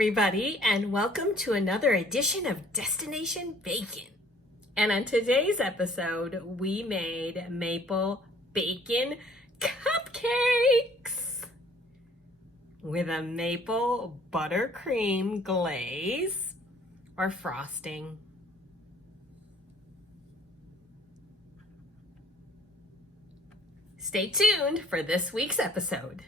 everybody, and welcome to another edition of Destination Bacon. And on today's episode, we made maple bacon cupcakes with a maple buttercream glaze or frosting. Stay tuned for this week's episode.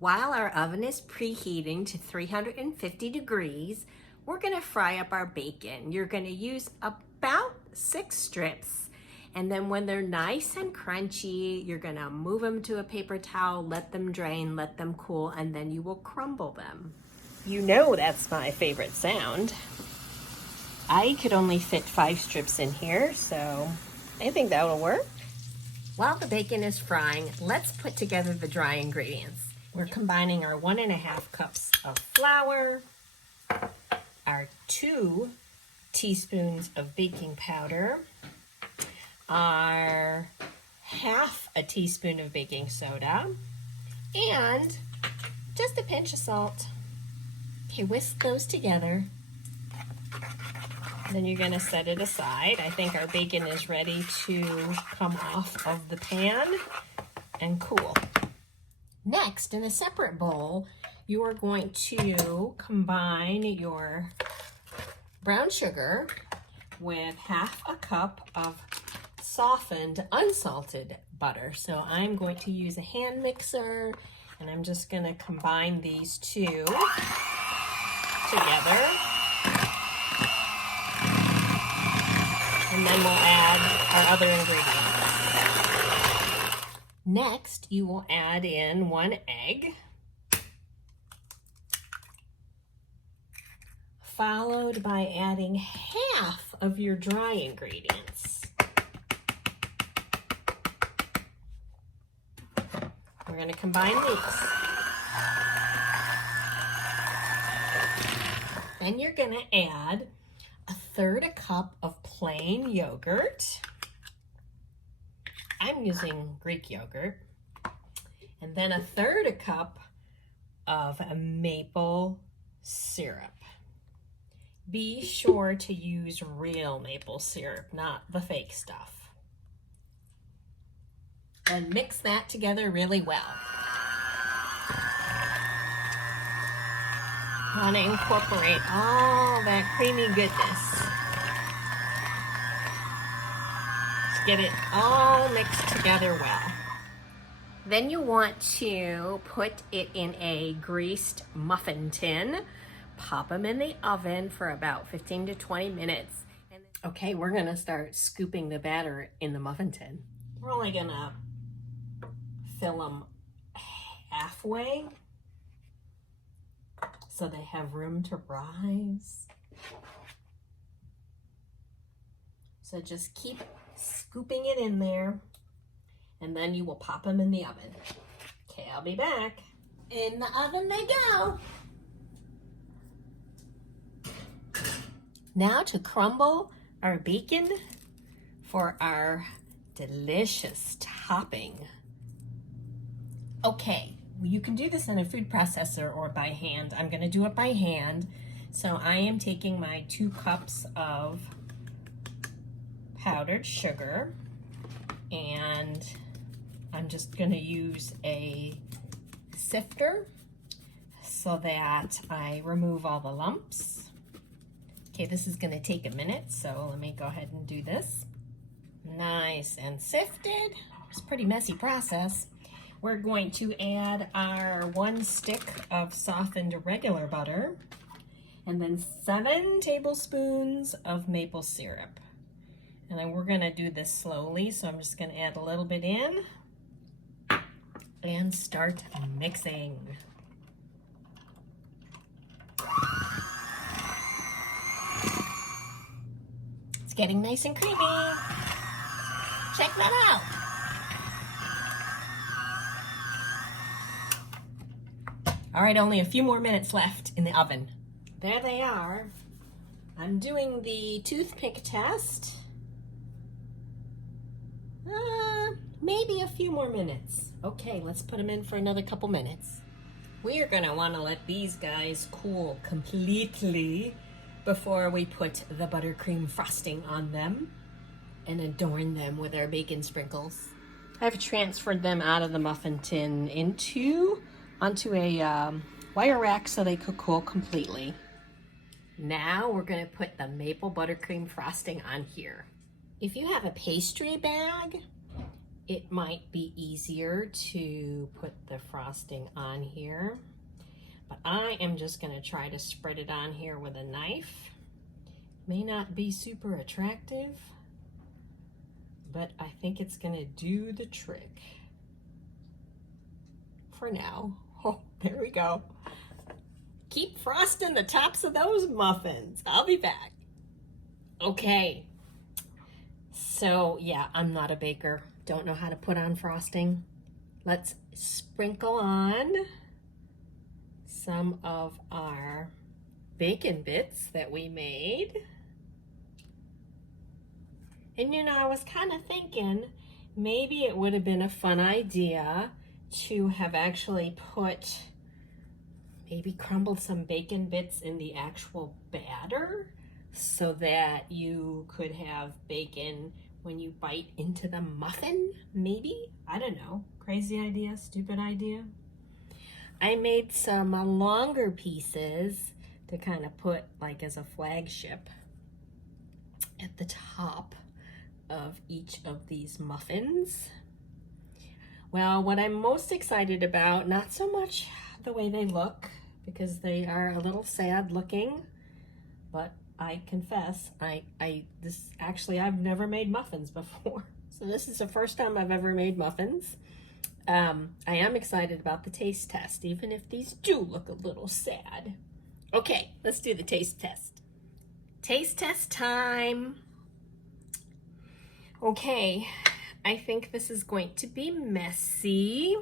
While our oven is preheating to 350 degrees, we're going to fry up our bacon. You're going to use about 6 strips, and then when they're nice and crunchy, you're going to move them to a paper towel, let them drain, let them cool, and then you will crumble them. You know that's my favorite sound. I could only fit 5 strips in here, so I think that'll work. While the bacon is frying, let's put together the dry ingredients. We're combining our 1.5 cups of flour, our 2 teaspoons of baking powder, our 1/2 teaspoon of baking soda, and just a pinch of salt. Okay, whisk those together. Then you're going to set it aside. I think our bacon is ready to come off of the pan and cool. Next, in a separate bowl, you are going to combine your brown sugar with 1/2 cup of softened unsalted butter. So I'm going to use a hand mixer, and I'm just going to combine these two together. And then we'll add our other ingredients. Next, you will add in 1 egg, followed by adding 1/2 of your dry ingredients. We're going to combine these. Then you're going to add 1/3 cup of plain yogurt. I'm using Greek yogurt. And then 1/3 cup of maple syrup. Be sure to use real maple syrup, not the fake stuff. And mix that together really well. I want to incorporate all that creamy goodness. Get it all mixed together well. Then you want to put it in a greased muffin tin. Pop them in the oven for about 15 to 20 minutes. Okay, we're gonna start scooping the batter in the muffin tin. We're only gonna fill them halfway so they have room to rise. So just keep scooping it in there, and then you will pop them in the oven. Okay, I'll be back. In the oven they go. Now to crumble our bacon for our delicious topping. Okay, you can do this in a food processor or by hand. I'm going to do it by hand. So I am taking my 2 cups of powdered sugar, and I'm just going to use a sifter so that I remove all the lumps. Okay, this is going to take a minute, so let me go ahead and do this. Nice and sifted. It's a pretty messy process. We're going to add our 1 stick of softened regular butter, and then 7 tablespoons of maple syrup. And then we're going to do this slowly, so I'm just going to add a little bit in and start mixing. It's getting nice and creamy. Check that out. All right, only a few more minutes left in the oven. There they are. I'm doing the toothpick test. Maybe a few more minutes. Okay, let's put them in for another couple minutes. We are gonna wanna let these guys cool completely before we put the buttercream frosting on them and adorn them with our bacon sprinkles. I've transferred them out of the muffin tin onto a wire rack so they could cool completely. Now we're gonna put the maple buttercream frosting on here. If you have a pastry bag, it might be easier to put the frosting on here, but I am just gonna try to spread it on here with a knife. May not be super attractive, but I think it's gonna do the trick for now. Oh, there we go. Keep frosting the tops of those muffins. I'll be back. Okay, so yeah, I'm not a baker. Don't know how to put on frosting. Let's sprinkle on some of our bacon bits that we made. And you know, I was kind of thinking maybe it would have been a fun idea to have actually maybe crumbled some bacon bits in the actual batter so that you could have bacon when you bite into the muffin, maybe? I don't know. Crazy idea, stupid idea. I made some longer pieces to kind of put like as a flagship at the top of each of these muffins. Well, what I'm most excited about, not so much the way they look, because they are a little sad looking, but I confess, I've never made muffins before. So this is the first time I've ever made muffins. I am excited about the taste test, even if these do look a little sad. Okay, let's do the taste test. Taste test time. Okay, I think this is going to be messy.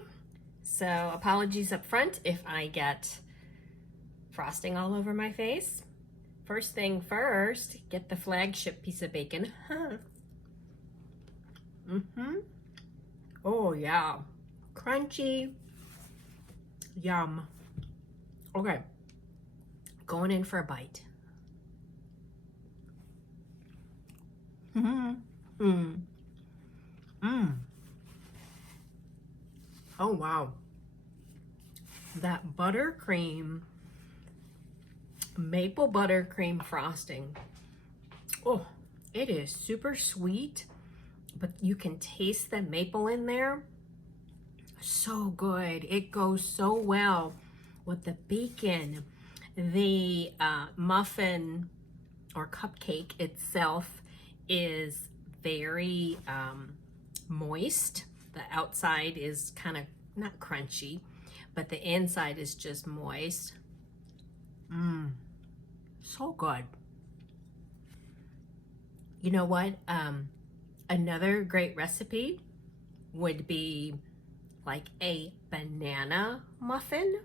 So apologies up front if I get frosting all over my face. First thing first, get the flagship piece of bacon. Oh yeah, crunchy, yum. Okay, going in for a bite. Oh wow, that buttercream, maple buttercream frosting. Oh, it is super sweet, but you can taste the maple in there. So good. It goes so well with the bacon. The muffin or cupcake itself is very moist. The outside is kind of not crunchy, but the inside is just moist. So good. You know what? Another great recipe would be like a banana muffin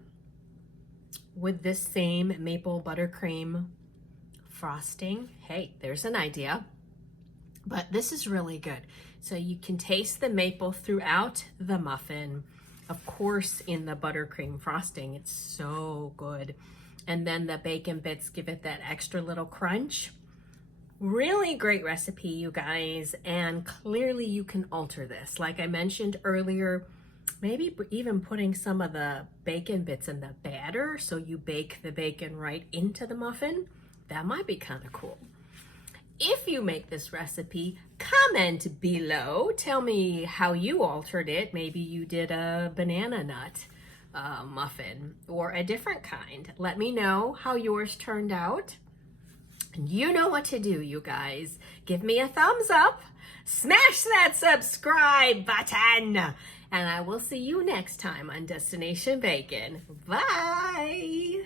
with this same maple buttercream frosting. Hey, there's an idea. But this is really good. So you can taste the maple throughout the muffin. Of course, in the buttercream frosting, it's so good. And then the bacon bits give it that extra little crunch. Really great recipe, you guys. And clearly you can alter this. Like I mentioned earlier, maybe even putting some of the bacon bits in the batter so you bake the bacon right into the muffin. That might be kind of cool. If you make this recipe, comment below. Tell me how you altered it. Maybe you did a banana nut muffin or a different kind. Let me know how yours turned out. And you know what to do, you guys. Give me a thumbs up. Smash that subscribe button. And I will see you next time on Destination Bacon. Bye.